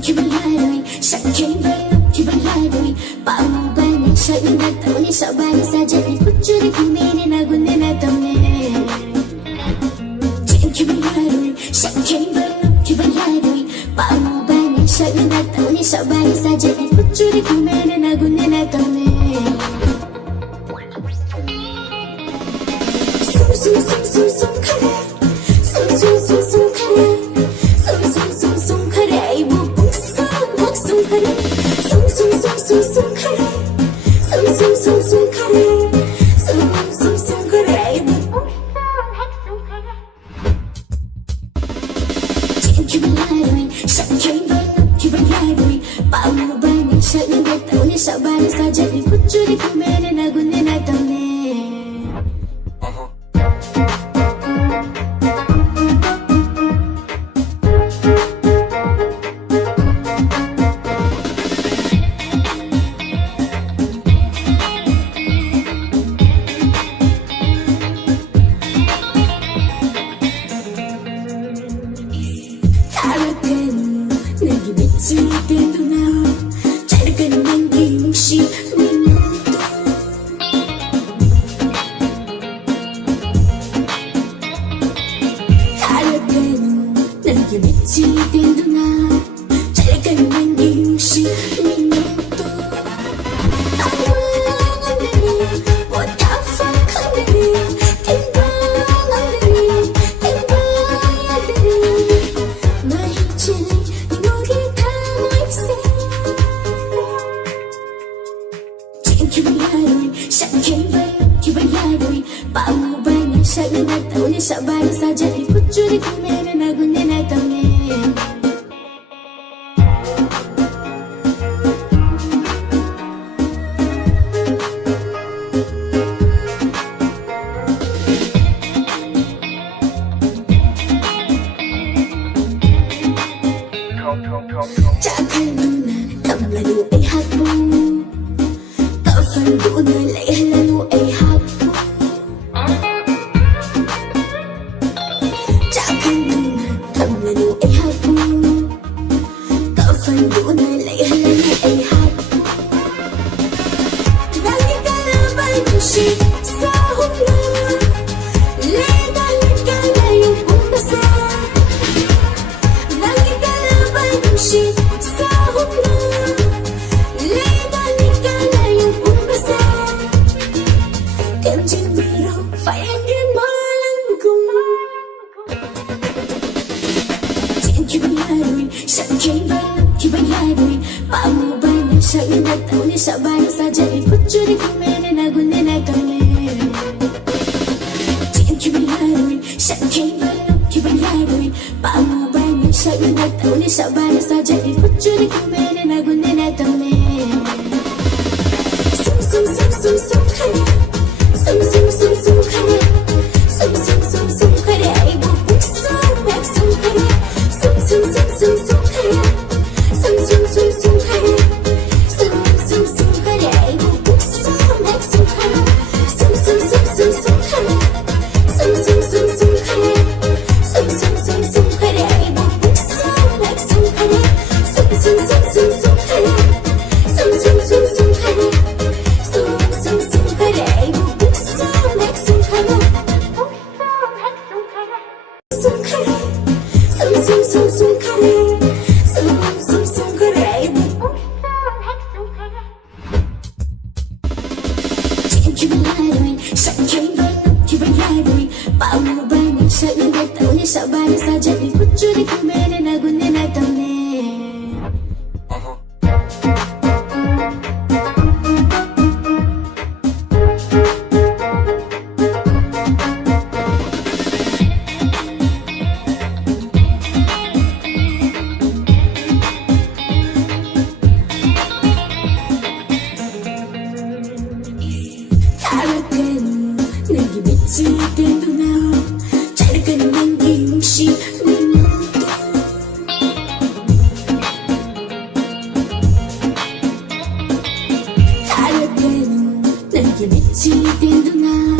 기분 하루이 샤킹벌로 기분 하루이 빠무반에 샤이 나타오니 서반이 사자니 굿줄이 구매니 나군네 나타오네 기분 하루이 샤킹벌로 기분 하루이 빠무반에 샤이 나타오니 서반이 사자니 굿줄이 구매니 나군네 나타오네 숭숭숭숭숭 카레 숭숭숭숭 카레 숭숭숭숭 카레 이모 복숭 복숭 카레 숭숭숭숭숭 카레 숭숭숭숭 카레 숭숭숭숭 카레 이모 복숭 카레 기분 하루이 샤킹벌로 기분 하루이 빠무반에 샤이 나타오니 서반이 사자니 굿줄이 구매니 나군네 나타오네 내게 미치게 도나 작은 남김없이 눈도 다르게는 내게 미치게 도나 작은 남김없이 눈도 What the fuck underneath 기분 하루이 샤킹벌로 기분 하루이 빠무반에 샤이 나타오니 서반이 사자니 굿줄이 구매는 나군네 나타오네 작은 누나 감라루의 학부 phần đủ người lại là nụ ấy học chả khăn đừng thầm là nụ ấy học có phần đủ người lại là nụ ấy học đang đi ca là bay cùng chị sao hôm nay lê ta lên ca là yêu cũng đã xa đang đi ca là bay cùng chị sao hôm nay phải em đến mơ lắng cùng 기분 하루이 샤킹벌로 기분 하루이 빠무반에 샤이 나타오니 서반이 사자니 굿줄이 구매니 나군네 나타오네 기분 하루이 샤킹벌로 기분 하루이 빠무반에 샤이 나타오니 서반이 사자니 굿줄이 구매니 나군네 나타오네 숭숭숭숭숭 카레 숭숭숭숭 카레 숭숭숭숭 카레 이모 복숭 백숭 카레 숭숭숭숭숭 카레 숭숭숭숭 카레 숭숭숭숭 카레 이모 복숭 백숭 카레 숭숭숭숭숭 카레 숭숭숭숭 카레 숭숭숭숭 카레 이모 복숭 백숭 카레 숭숭숭숭숭 카레 숭숭숭숭 카레 숭숭숭숭 카레 숭숭숭숭 카레 기분 하루이 샤킹벌로 기분 하루이 빠무반에 샤이 나타오니 서반이 사자니 굿줄이 구매니 나군네 나타오네 내게 미치게 도나 작은 남김없이 눈도 다르게는 내게 미치게 도나